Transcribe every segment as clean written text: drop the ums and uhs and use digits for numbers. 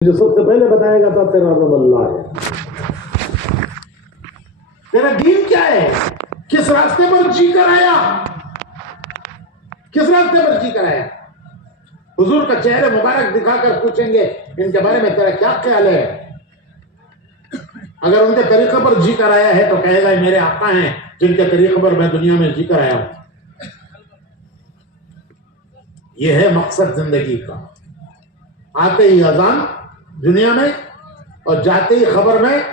जो सबसे पहले बताएगा था तेरा रब अल्लाह है। तेरा दीन क्या है? किस रास्ते पर जी कर आया? किस रास्ते पर जी कर आया? हुजूर का चेहरे मुबारक दिखाकर पूछेंगे इनके बारे में तेरा क्या ख्याल है? अगर उनके तरीके पर जी कर आया है तो कहेगा मेरे आका हैं जिनके तरीके पर मैं दुनिया में जी कर आया हूं। यह है मकसद जिंदगी का। आते ही अजान दुनिया में और जाते ही खबर में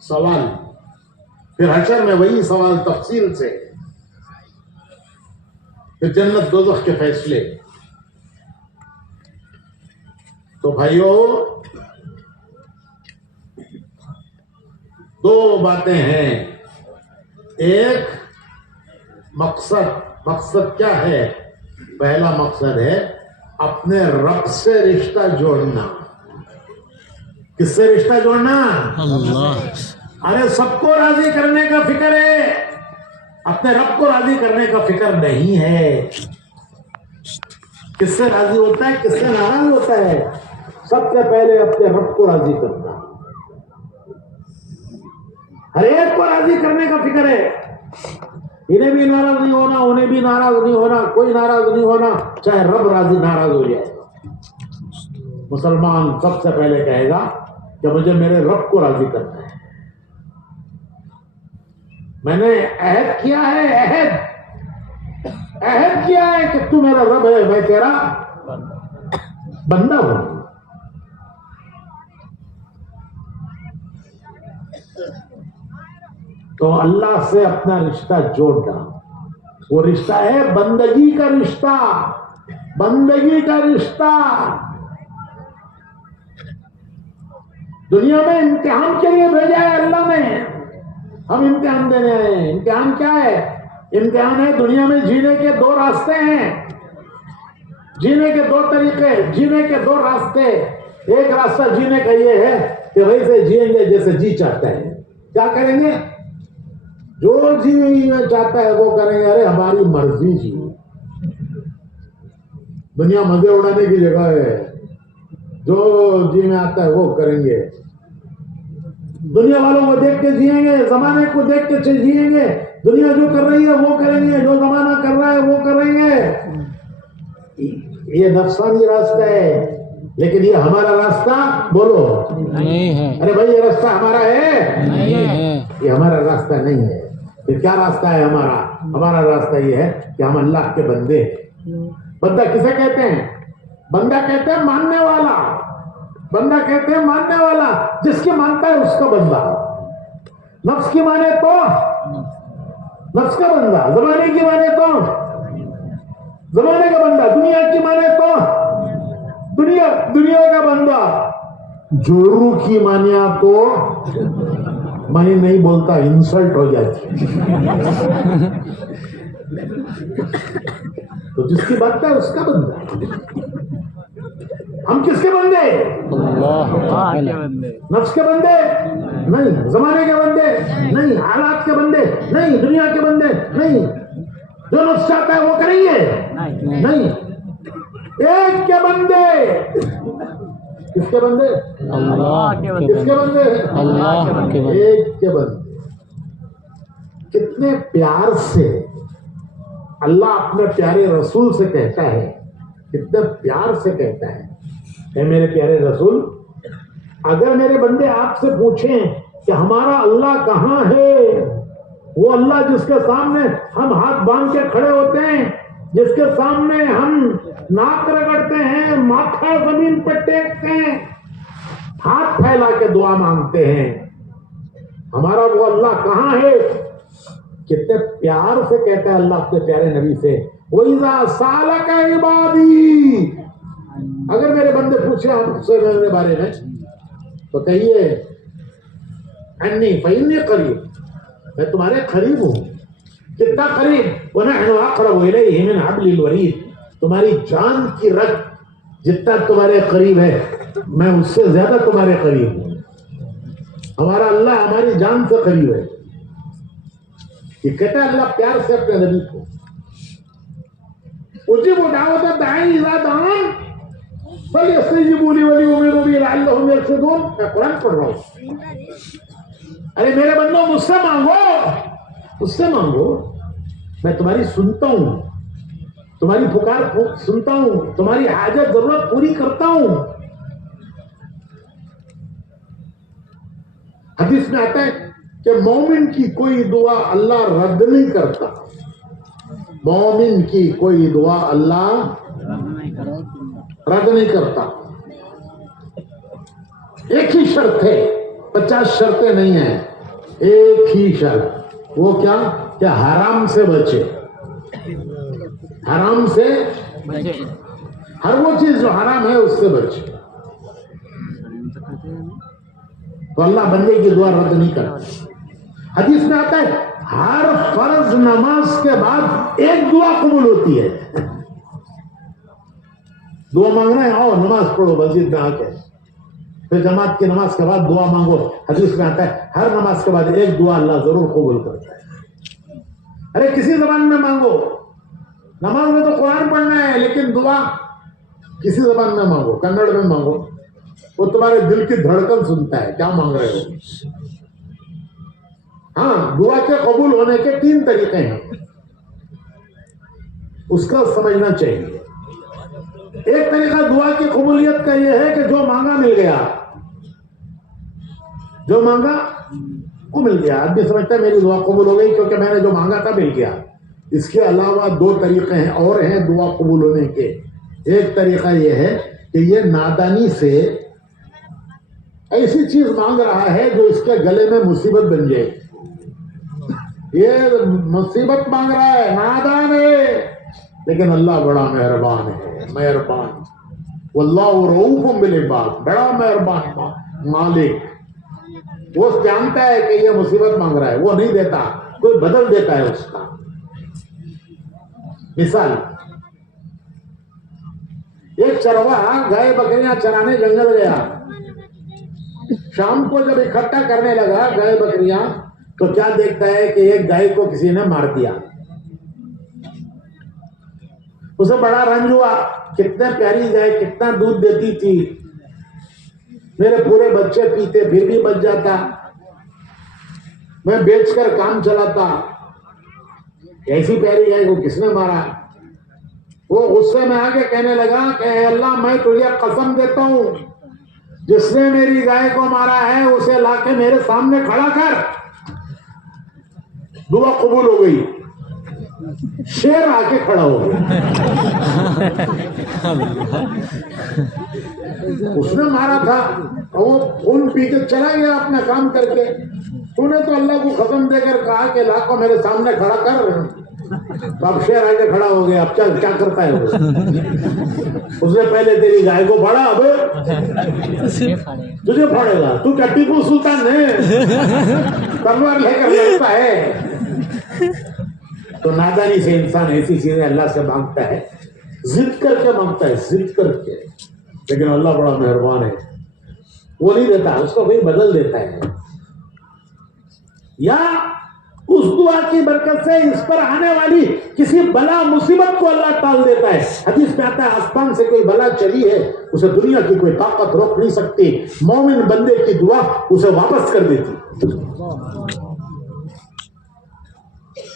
सवाल, फिर हशर में वही सवाल तफसील से, फिर जन्नत दोज़ख के फैसले। तो भाइयों, दो बातें हैं। एक मकसद क्या है? पहला मकसद है अपने रब से रिश्ता जोड़ना। किससे रिश्ता जोड़ना? अल्लाह। अरे सबको राजी करने का फिक्र है, अपने रब को राजी करने का फिक्र नहीं है। किससे राजी होता है, किससे नाराज होता है? सबसे पहले अपने रब को राजी करना। हर एक को राजी करने का फिक्र है। इन्हें भी नाराज नहीं होना, उन्हें भी नाराज नहीं होना, कोई नाराज नहीं होना, चाहे रब राजी नाराज हो जाए। मुसलमान सबसे पहले कहेगा कि मुझे मेरे रब को राजी करना है। मैंने अहद किया है, अहद किया है कि तू मेरा रब है, मैं तेरा बंदा हूं। तो अल्लाह से अपना रिश्ता जोड़ना, वो रिश्ता है बंदगी का रिश्ता। बंदगी का रिश्ता। दुनिया में इम्तिहान के लिए भेजा है अल्लाह ने। हम इम्तिहान देने आए हैं। इम्तिहान क्या है? इम्तिहान है दुनिया में जीने के दो रास्ते हैं, जीने के दो तरीके, जीने के दो रास्ते। एक रास्ता जीने का ये है कि वैसे जिएंगे जैसे जी चाहता है। क्या करेंगे? जो जी चाहता है वो करेंगे। अरे हमारी मर्जी जी। दुनिया मजे उड़ाने की जगह है, जो जी में आता है वो करेंगे। दुनिया वालों को देख के जिएंगे, जमाने को देख के जिएंगे। दुनिया जो कर रही है वो करेंगे, जो जमाना कर रहा है वो करेंगे। ये नफसानी रास्ता है, लेकिन ये हमारा रास्ता बोलो नहीं है। अरे भाई ये रास्ता हमारा है? नहीं है। ये हमारा रास्ता नहीं है। फिर क्या रास्ता है हमारा? हमारा रास्ता ये है कि हम अल्लाह के बंदे। बंदा किसे कहते हैं? बंदा कहते हैं मानने वाला। बंदा कहते हैं मानने वाला, जिसकी मानता है उसका बंदा। नफ्स की माने तो नफ्स का बंदा, जमाने की माने तो जमाने का बंदा, दुनिया की माने तो दुनिया का बंदा। जोरू की मानिया तो मानी नहीं बोलता, इंसल्ट हो जाती। तो जिसकी बात है उसका बंदा। हम किसके बंदे? नफ्स के बंदे नहीं, जमाने के बंदे नहीं, हालात के बंदे नहीं, दुनिया के बंदे नहीं। जो नफ्स चाहता है वो करेंगे नहीं। एक के बंदे। किसके बंदे? अल्लाह के बंदे। किसके बंदे? अल्लाह के बंदे। एक के बंदे। कितने प्यार से अल्लाह अपने प्यारे रसूल से कहता है, कितने प्यार से कहता है, ऐ मेरे प्यारे रसूल, अगर मेरे बंदे आपसे पूछें कि हमारा अल्लाह कहाँ है, वो अल्लाह जिसके सामने हम हाथ बांध के खड़े होते हैं, जिसके सामने हम नाक रगड़ते हैं, माथा जमीन पर टेकते हैं, हाथ फैला के दुआ मांगते हैं, हमारा वो अल्लाह कहाँ है? कितने प्यार से कहता है अल्लाह अपने प्यारे नबी से, वइज़ा सालका इबादी, अगर मेरे बंदे पूछे आपसे मेरे बारे में तो कहिए अन्नी फइन्नी करीब, मैं तुम्हारे करीब हूं। कितना करीब? वनहनु अक़रबु इलैहि मिन हब्लिल वरीद, तुम्हारी जान की रग जितना तुम्हारे करीब है, मैं उससे ज्यादा तुम्हारे करीब हूं। हमारा अल्लाह हमारी जान से करीब है। ये कहता है अल्लाह प्यार से अपने नबी को, उजीबु दावत दाई इज़ा दान, फलयस्तजीबू ली वलियुमिनू बी लअल्लहुम यरशुदून। मैं कुरान पढ़ रहा हूं। अरे मेरे बंदो, मुझसे मांगो, मैं तुम्हारी सुनता हूं, तुम्हारी पुकार सुनता हूं, तुम्हारी हाजत जरूरत पूरी करता हूं। हदीस में आता है कि मोमिन की कोई दुआ अल्लाह रद्द नहीं करता। मोमिन की कोई दुआ अल्लाह रद्द नहीं करता। एक ही शर्त है, 50 शर्तें नहीं है, एक ही शर्त। वो क्या? क्या हराम से बचे, हराम से बचे, हर वो चीज जो हराम है उससे बचे, तो अल्लाह बंदे की दुआ रद्द नहीं करता। हदीस में आता है हर फर्ज नमाज के बाद एक दुआ कबूल होती है। दुआ मांगना है, आओ नमाज पढ़ो मस्जिद में आके, फिर जमात की नमाज के बाद दुआ मांगो। हदीस में आता है हर नमाज के बाद एक दुआ अल्लाह जरूर कबूल करता है। अरे किसी जबान में मांगो, नमाज में तो कुरान पढ़ना है, लेकिन दुआ किसी जबान में मांगो, कन्नड़ में मांगो, वो तुम्हारे दिल की धड़कन सुनता है क्या मांग रहे हो। हाँ, दुआ के कबूल होने के 3 तरीके हैं, उसका समझना चाहिए। एक तरीका दुआ की कबूलियत का यह है कि जो मांगा मिल गया, जो मांगा को मिल गया। आदमी समझता है मेरी दुआ कबूल हो गई क्योंकि मैंने जो मांगा था मिल गया। इसके अलावा 2 तरीके हैं और हैं दुआ कबूल होने के। एक तरीका यह है कि ये नादानी से ऐसी चीज मांग रहा है जो इसके गले में मुसीबत बन जाए। ये मुसीबत मांग रहा है, नादान है, लेकिन अल्लाह बड़ा मेहरबान है, मेहरबान। वल्लाहु रऊफुम बिल इबाद, बड़ा मेहरबान मालिक। वो जानता है कि ये मुसीबत मांग रहा है, वो नहीं देता, कोई बदल देता है उसका। मिसाल, एक चरवाहा गाय बकरियां चराने जंगल गया। शाम को जब इकट्ठा करने लगा गाय बकरियां, तो क्या देखता है कि एक गाय को किसी ने मार दिया। उसे बड़ा रंज हुआ, कितने प्यारी गाय, कितना दूध देती थी, मेरे पूरे बच्चे पीते, फिर भी बच जाता, मैं बेचकर काम चलाता, ऐसी प्यारी गाय को किसने मारा। वो गुस्से में आके कहने लगा कि अल्लाह, मैं तुझे कसम देता हूं, जिसने मेरी गाय को मारा है उसे लाके मेरे सामने खड़ा कर। दुआ कबूल हो गई। शेर आके खड़ा हो गया। उसने मारा था, वो खून पी के चला गया अपना काम करके। तूने तो अल्लाह को कसम देकर कहा कि ला को मेरे सामने खड़ा कर, तो अब शेर आके खड़ा हो गया। अब क्या करता है वो? उसने पहले तेरी गाय को फाड़ा, अब तुझे फाड़ेगा। तू क्या टीपू सुल्तान है, तलवार लेकर लड़ता है? तो नादानी से इंसान ऐसी चीजें अल्लाह से मांगता है, जिद करके मांगता है, जिद करके। लेकिन अल्लाह बड़ा मेहरबान है, वो नहीं देता, उसको कोई बदल देता है। या उस दुआ की बरकत से इस पर आने वाली किसी बला मुसीबत को अल्लाह टाल देता है। हदीस में आता है आसमान से कोई बला चली है, उसे दुनिया की कोई ताकत रोक नहीं सकती। मोमिन बंदे की दुआ उसे वापस कर देती।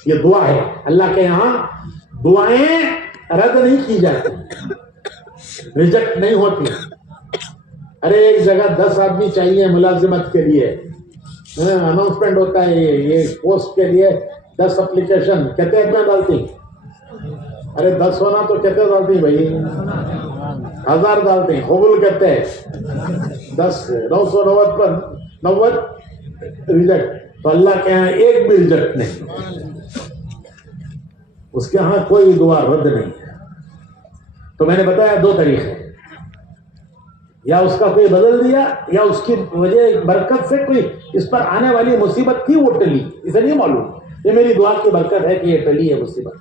ये दुआ है, अल्लाह के यहां दुआएं रद्द नहीं की जाती, रिजेक्ट नहीं होती। अरे एक जगह 10 आदमी चाहिए मुलाजिमत के लिए, अनाउंसमेंट होता है, ये पोस्ट के लिए 10 एप्लीकेशन, कितने आदमी डालती? अरे 10 होना तो कितने डालती भाई? 1000 डालते हैं, कबूल करते हैं 10, 990 पर 90 रिजेक्ट। तो अल्लाह के यहाँ एक भी रिजेक्ट नहीं, उसके यहाँ कोई दुआ रद्द नहीं है। तो मैंने बताया 2 तरीके, या उसका कोई बदल दिया, या उसकी वजह बरकत से कोई इस पर आने वाली मुसीबत थी वो टली, इसे नहीं मालूम, ये मेरी दुआ की बरकत है कि ये टली है मुसीबत।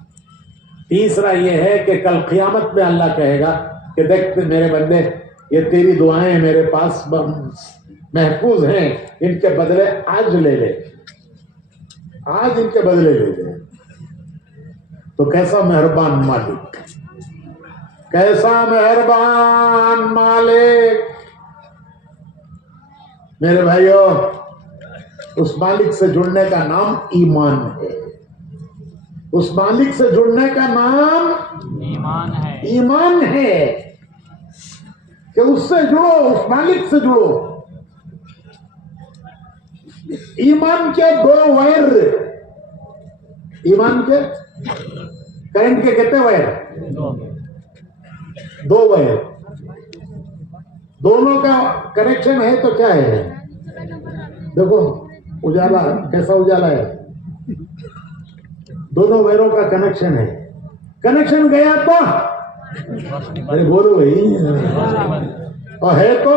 तीसरा ये है कि कल क़यामत में अल्लाह कहेगा कि देख मेरे बंदे, ये तेरी दुआएं मेरे पास महफूज हैं, इनके बदले आज ले ले, आज इनके बदले ले ले। तो कैसा मेहरबान मालिक, कैसा मेहरबान मालिक। मेरे भाइयों, उस मालिक से जुड़ने का नाम ईमान है। उस मालिक से जुड़ने का नाम ईमान है। ईमान है कि उससे जुड़ो, उस मालिक से जुड़ो। ईमान के दो वायर, ईमान के करंट के कितने वायर? दो वायर, दोनों का कनेक्शन है तो क्या है? देखो उजाला, कैसा उजाला है, दोनों वायरों का कनेक्शन है। कनेक्शन गया तो अरे बोलो भाई, और है तो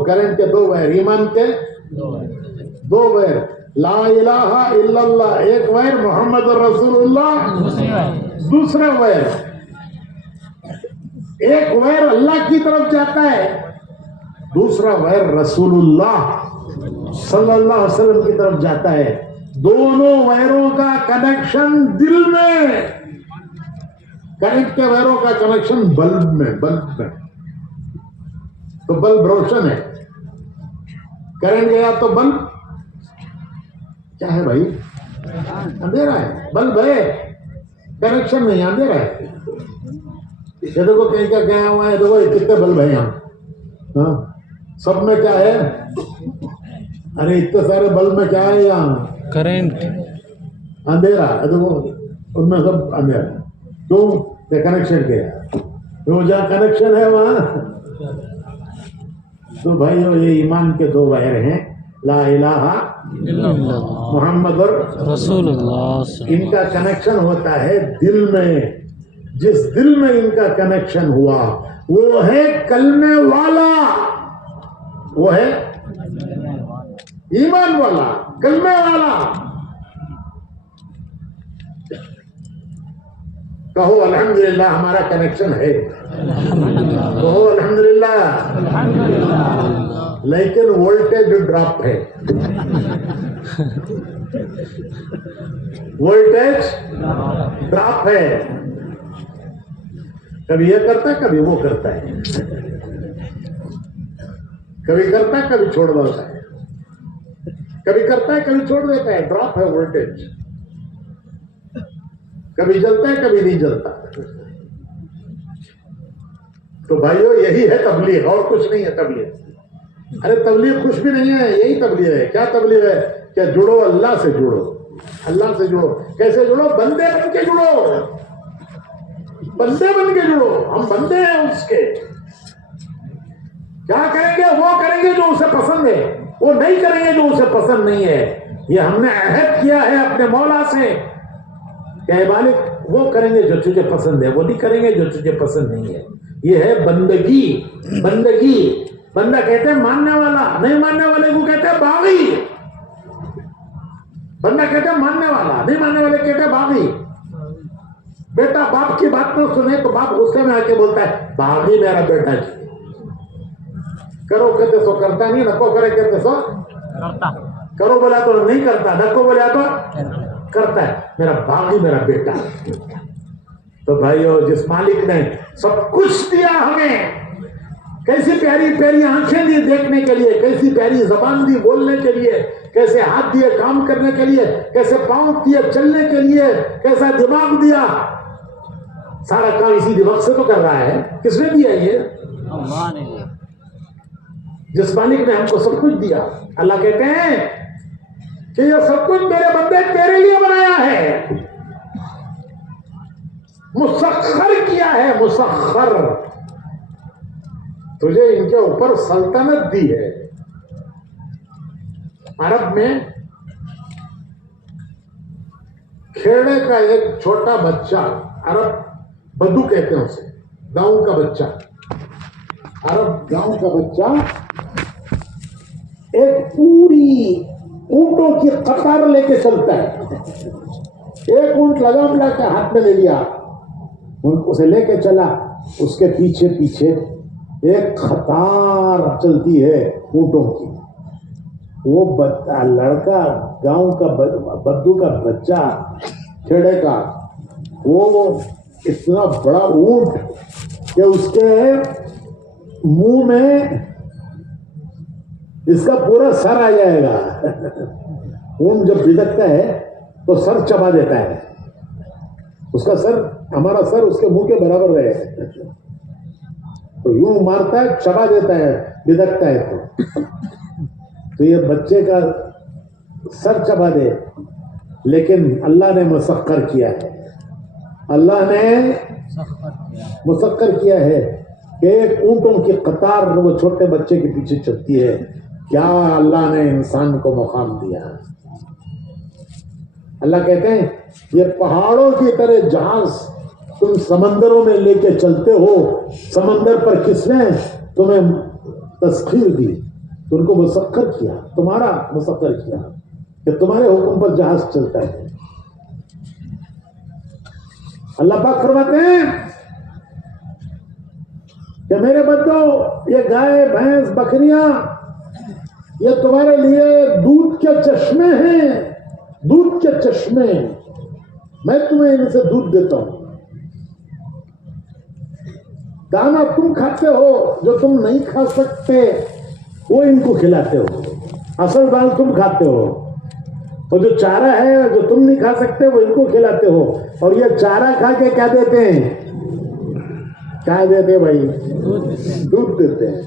करंट के दो वायर, ईमान के दो वायर। ला इलाहा इल्लल्लाह एक वायर, मोहम्मद रसूलुल्लाह दूसरा वायर। एक वायर अल्लाह की तरफ जाता है, दूसरा वायर रसूलुल्लाह सल्लल्लाहु अलैहि वसल्लम की तरफ जाता है। दोनों वायरों का कनेक्शन दिल में, करंट के वायरों का कनेक्शन बल्ब में। तो बल्ब रोशन है, करंट गया तो बल्ब क्या है भाई? अंधेरा है। बल्ब है, कनेक्शन नहीं, अंधेरा है। ये देखो कहीं का गया हुआ है, देखो कितने बल्ब है यहाँ, हाँ सब में क्या है? अरे इतने सारे बल्ब में क्या है यहाँ? करंट, अंधेरा। देखो उनमें सब अंधेरा, क्यों? कनेक्शन गया, तो जहाँ कनेक्शन है वहां। तो भाई ये ईमान के दो वायर हैं, ला इलाहा मोहम्मद रसूलुल्लाह। इनका कनेक्शन होता है दिल में। जिस दिल में इनका कनेक्शन हुआ वो है कलमे वाला, वो है ईमान वाला, कलमे वाला। कहो अल्हम्दुलिल्लाह हमारा कनेक्शन है, कहो अल्हम्दुलिल्लाह। लेकिन वोल्टेज ड्रॉप है, वोल्टेज ड्रॉप है। कभी ये करता है, कभी वो करता है, कभी करता है, कभी छोड़ देता है, कभी करता है, कभी छोड़ देता है। ड्रॉप है वोल्टेज, कभी जलता है, कभी नहीं जलता। तो भाइयों यही है तबलीग, और कुछ नहीं है तबलीग। अरे तबलीग कुछ भी नहीं है, यही तबलीग है। क्या तबलीग है? क्या जुड़ो, अल्लाह से जुड़ो, अल्लाह से जुड़ो। कैसे जुड़ो? बंदे बन के जुड़ो, बंदे बन के जुड़ो। हम बंदे हैं उसके। क्या करेंगे? वो करेंगे जो उसे पसंद है, वो नहीं करेंगे जो उसे पसंद नहीं है। ये हमने अहद किया है अपने मौला से, क्या मालिक वो करेंगे जो तुझे पसंद है, वो नहीं करेंगे जो तुझे पसंद नहीं है। ये है बंदगी। बंदगी, बंदा कहते हैं मानने वाला, नहीं मानने वाले को कहते हैं बागी। बंदा कहते हैं मानने वाला, नहीं मानने वाले कहते हैं बागी। बेटा बाप की बात तो सुने तो बाप गुस्से में आके बोलता है बागी मेरा बेटा जी। करो कहते सो करता नहीं, नको करे कहते सो करता। करो बोला तो नहीं करता, नको बोला तो करता है। मेरा बागी मेरा बेटा। तो भाइयों जिस मालिक ने सब कुछ दिया हमें, कैसी प्यारी प्यारी आंखें दी देखने के लिए, कैसी प्यारी जबान दी बोलने के लिए, कैसे हाथ दिए काम करने के लिए, कैसे पांव दिए चलने के लिए, कैसा दिमाग दिया। सारा काम इसी दिमाग से तो कर रहा है। किसने दिया? ये अल्लाह ने दिया। जिस मालिक ने हमको सब कुछ दिया। अल्लाह कहते हैं कि ये सब कुछ मेरे बंदे तेरे लिए बनाया है, मुसख्खर किया है, मुसख्खर। तुझे इनके ऊपर सल्तनत दी है। अरब में खेड़े का एक छोटा बच्चा, अरब बद्दू कहते हैं उसे, गांव का बच्चा, अरब गांव का बच्चा एक पूरी ऊंटों की कतार लेके चलता है। एक ऊंट लगाम लाकर हाथ में ले लिया, उसे लेके चला, उसके पीछे पीछे एक कतार चलती है ऊंटों की। वो लड़का गांव का बद्दू का बच्चा खेड़े का, वो इतना बड़ा ऊंट कि उसके मुंह में इसका पूरा सर आ जाएगा। ऊंट जब बिदकता है तो सर चबा देता है, उसका सर, हमारा सर उसके मुंह के बराबर रहे, तो यूं मारता है, चबा देता है, बिदकता है। तो ये बच्चे का सर चबा दे, लेकिन अल्लाह ने मुसक्कर किया है, अल्लाह ने मुसक्कर किया है कि एक ऊंटों की कतार वो छोटे बच्चे के पीछे चलती है। क्या अल्लाह ने इंसान को मुकाम दिया। अल्लाह कहते हैं ये पहाड़ों की तरह जहाज तुम समंदरों में लेके चलते हो, समंदर पर किसने तुम्हें तस्खीर दी, तुमको मुसक्कर किया, तुम्हारा मुसक्कर किया कि तुम्हारे हुक्म पर जहाज चलता है। अल्लाह पाक फरमाते हैं कि मेरे बच्चों, ये गाय भैंस बकरियां ये तुम्हारे लिए दूध के चश्मे हैं, दूध के चश्मे, मैं तुम्हें इनसे दूध देता हूं। दाना तुम खाते हो जो तुम नहीं खा सकते, वो इनको खिलाते हो। असल दाल तुम खाते हो, और जो चारा है जो तुम नहीं खा सकते वो इनको खिलाते हो। और ये चारा खा के क्या देते हैं, क्या देते भाई, दूध देते हैं।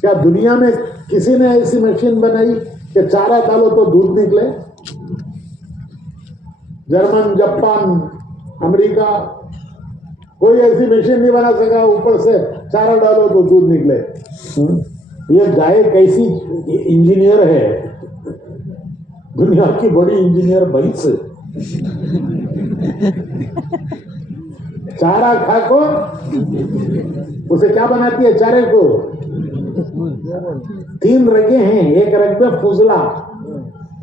क्या दुनिया में किसी ने ऐसी मशीन बनाई कि चारा डालो तो दूध निकले? जर्मन, जापान, अमेरिका, कोई ऐसी मशीन नहीं बना सका ऊपर से चारा डालो तो दूध निकले। ये गाय कैसी इंजीनियर है, दुनिया की बड़ी इंजीनियर भैंस। चारा खा को उसे क्या बनाती है, चारे को 3 रगे हैं, एक रग में फुजला,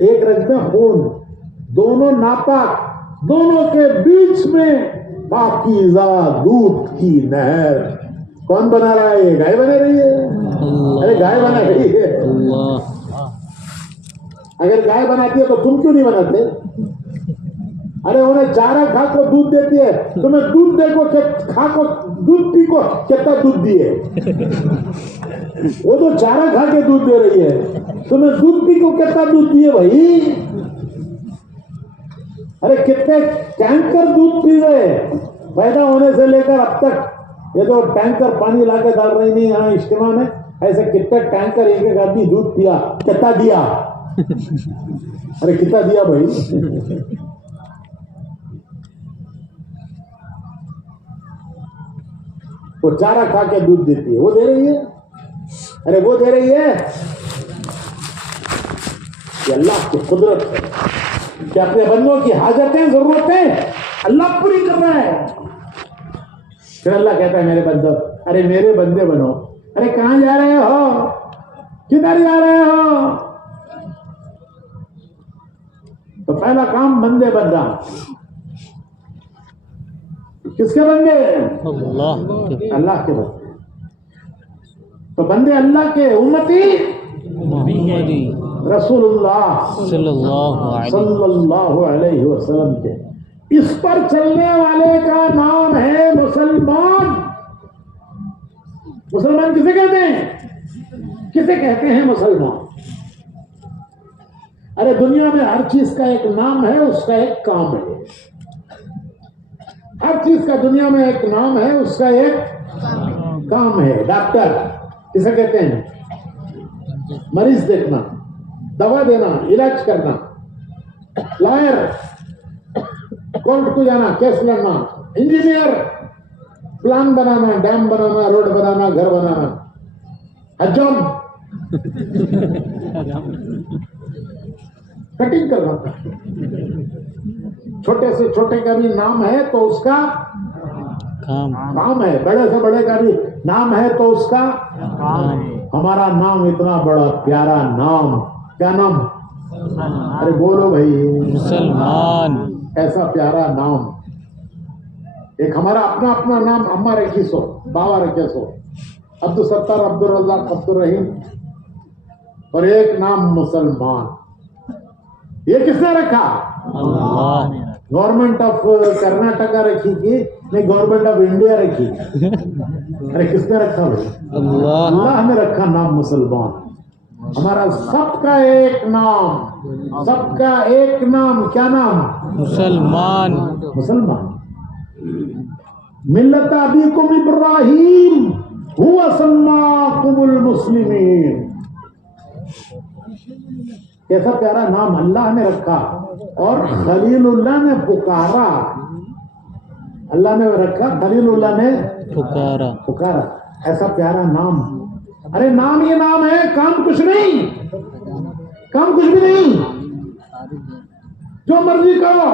एक रग में खून, दोनों नापाक, दोनों के बीच में पाकीज़ा दूध की नहर। कौन बना रहा है? गाय बना रही है। अरे गाय बना रही है। अगर गाय बनाती है तो तुम क्यों नहीं बनाते? अरे उन्हें चारा खा को दूध देती है, तुम्हें दूध देखो खा को दूध पी को कितना दूध दिए। वो तो चारा खा के दूध दे रही है, तुम्हें दूध पी को कितना दूध दिए भाई। अरे कितने टैंकर दूध पी गए पैदा होने से लेकर अब तक। ये तो टैंकर पानी लाके डाल रही नहीं यहाँ इज्तिमा में, ऐसे कितने टैंकर एक एक आदमी दूध पिया, कितना दिया? अरे कितना दिया भाई? वो चारा खा के दूध देती है, वो दे रही है। अरे वो दे रही है। ये अल्लाह की कुदरत है कि अपने बंदों की हाजतें, जरूरतें अल्लाह पूरी कर रहा है। फिर अल्लाह कहता है मेरे बंदो, अरे मेरे बंदे बनो। अरे कहां जा रहे हो, किधर जा रहे हो? तो पहला काम बंदे बनना। किसके बंदे? अल्लाह के बंदे। तो बंदे अल्लाह के, उम्मती रसूलुल्लाह सल्लल्लाहु अलैहि वसल्लम के। इस पर चलने वाले का नाम है मुसलमान। मुसलमान किसे कहते हैं? किसे कहते हैं मुसलमान? अरे दुनिया में हर चीज का एक नाम है, उसका एक काम है। हर चीज का दुनिया में एक नाम है, उसका एक काम है। डॉक्टर किसे कहते हैं? मरीज देखना, दवा देना, इलाज करना। लॉयर कोर्ट को जाना, केस लड़ना। इंजीनियर प्लान बनाना, डैम बनाना, रोड बनाना, घर बनाना। हजम कटिंग करना। छोटे से छोटे का भी नाम है तो उसका काम है, बड़े से बड़े का भी नाम है तो उसका काम। हमारा नाम इतना बड़ा प्यारा नाम, क्या नाम? अरे बोलो भाई, मुसलमान। ऐसा प्यारा नाम। एक हमारा अपना अपना नाम, अम्मा रखी सो, बाबा रखे सो, अब्दुल सत्तार, अब्दुल रज़ाक, अब्दुल रहीम, और एक नाम मुसलमान। ये किसने रखा? अल्लाह। गवर्नमेंट ऑफ कर्नाटका रखी थी, नहीं गवर्नमेंट ऑफ इंडिया रखी। अरे किसने रखा भाई? अल्लाह अल्लाह ने रखा नाम मुसलमान। हमारा सबका एक नाम, सबका एक नाम, क्या नाम? मुसलमान। मुसलमान। मिल्लत अबीकुम इब्राहीम हुवा सम्माकुमुल मुस्लिमीन। कैसा प्यारा नाम अल्लाह ने रखा, और खलीलुल्लाह ने पुकारा। अल्लाह ने रखा, खलीलुल्लाह ने पुकारा। पुकारा। ऐसा प्यारा नाम। अरे नाम ये नाम है, काम कुछ नहीं, काम कुछ भी नहीं। जो मर्जी करो,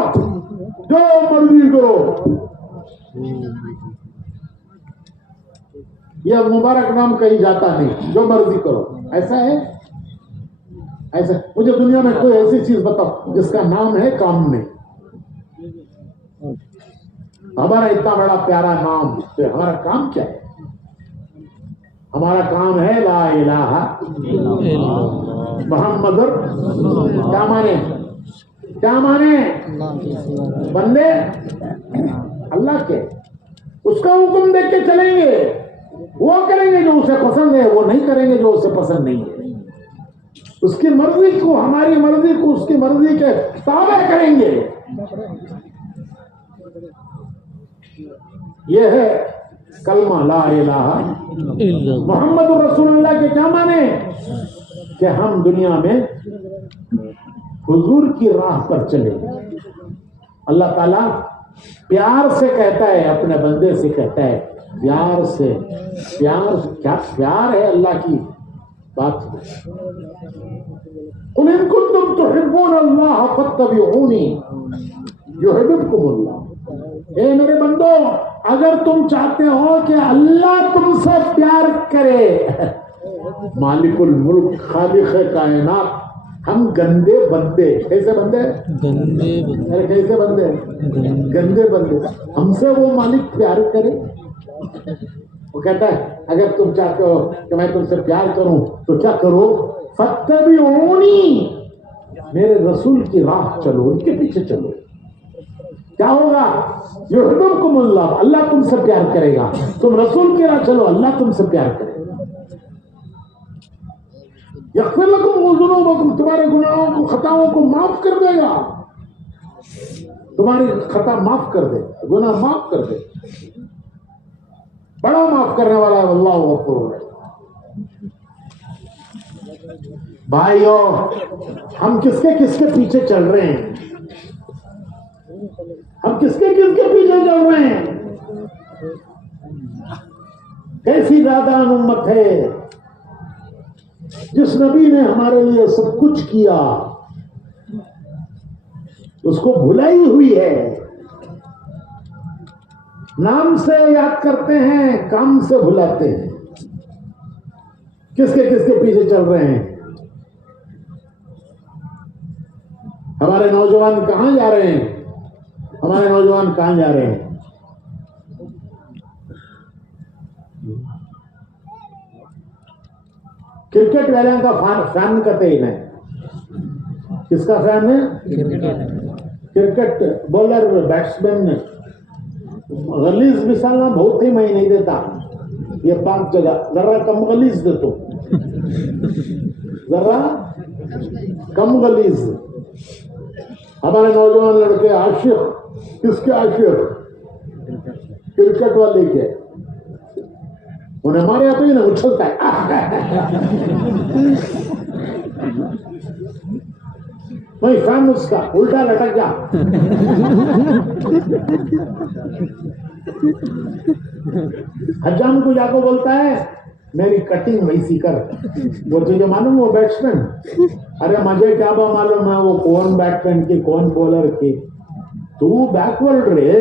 जो मर्जी करो। यह मुबारक नाम कहीं जाता नहीं, जो मर्जी करो। ऐसा है, ऐसा। मुझे दुनिया में कोई ऐसी चीज बताओ जिसका नाम है काम नहीं। हमारा इतना बड़ा प्यारा नाम, तो हमारा काम क्या है? हमारा काम है ला इलाहा मुहम्मदुर। क्या माने? क्या माने? बंदे अल्लाह के, उसका हुक्म देख के चलेंगे। वो करेंगे जो उसे पसंद है, वो नहीं करेंगे जो उसे पसंद नहीं है। उसकी मर्जी को, हमारी मर्जी को उसकी मर्जी के ताबे करेंगे। यह है कलमा ला इलाहा मोहम्मद रसूलुल्लाह के क्या माने? कि हम दुनिया में हुजूर की राह पर चले। अल्लाह ताला प्यार से कहता है, अपने बंदे से कहता है, प्यार से। प्यार क्या प्यार है अल्लाह की बात। कुल इन कुंतुम तुहिब्बून अल्लाह फत्तबिऊनी युहिब्बुकुमुल्लाह। हे मेरे बंदो, अगर तुम चाहते हो कि अल्लाह तुमसे प्यार करे, मालिकुल मुल्क खालिक कायनात, हम गंदे बंदे, कैसे बंदे? गंदे अरे कैसे बंदे? गंदे बंदे। हमसे वो मालिक प्यार करे। वो कहता है अगर तुम चाहते हो कि मैं तुमसे प्यार करूं तो क्या करो? फत्तबिऊनी, मेरे रसूल की राह चलो, उनके पीछे चलो। क्या होगा? युहिब्बुकुमुल्लाह, अल्लाह तुमसे प्यार करेगा। तुम रसूल की राह चलो, अल्लाह तुमसे प्यार करेगा। यग़फ़िर लकुम ज़ुनूबकुम, तुम्हारे गुनाहों को, खताओं को माफ कर देगा। तुम्हारी खता माफ कर दे, गुनाह माफ कर दे। बड़ा माफ करने वाला है अल्लाह गफूर। भाइयों, हम किसके किसके पीछे चल रहे हैं? हम किसके किसके पीछे चल रहे हैं? कैसी ज्यादा उम्मत है जिस नबी ने हमारे लिए सब कुछ किया, उसको भुलाई हुई है। नाम से याद करते हैं, काम से भुलाते हैं। किसके किसके पीछे चल रहे हैं? हमारे नौजवान कहां जा रहे हैं? हमारे नौजवान कहां जा रहे हैं? क्रिकेट वाले का फैन कहते ही नहीं। किसका फैन है? Cricket bowler, batsman. गलीज मिसाल बहुत ही मैं नहीं देता, ये 5 जगह जरा कम गलीज दे, तो जरा कम गलीज। हमारे नौजवान लड़के आशिक, किसके आशिक? क्रिकेट वाले के। उन्हें मारे तो ही ना उछलता है। वही फैन उसका उल्टा लटक जा। हजाम को जाको बोलता है मेरी कटिंग वैसी कर। वो तुझे मालूम वो बैट्समैन? अरे मुझे क्या मालूम है वो कौन बैट्समैन की, कौन बॉलर की। तू बैकवर्ड रे,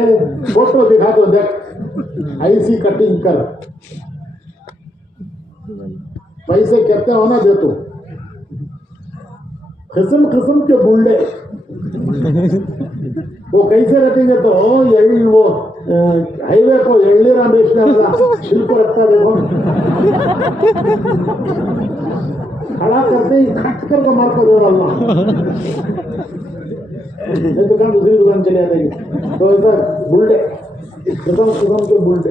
फोटो दिखा तो देख, ऐसी कटिंग कर। पैसे कहते हो ना दे तो। किस्म किस्म के बुल्ले वो कैसे रखेंगे? तो वो हाईवे को एळनीरा बेचने वाला शिल्प रखता देखो, खड़ा करते ही खट कर को मार कर दे रहा। नहीं तो कहाँ दूसरी दुकान चले जाते। तो इधर बुलटे सुगम के बुलटे।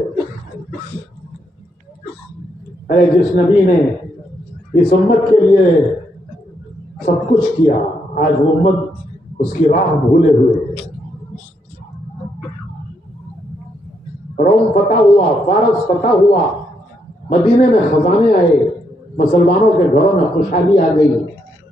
अरे जिस नबी ने इस उम्मत के लिए सब कुछ किया, आज वो उम्मत उसकी राह भूले हुए। रोम फतह हुआ, फारस फतह हुआ, मदीने में खजाने आए, मुसलमानों के घरों में खुशहाली आ गई।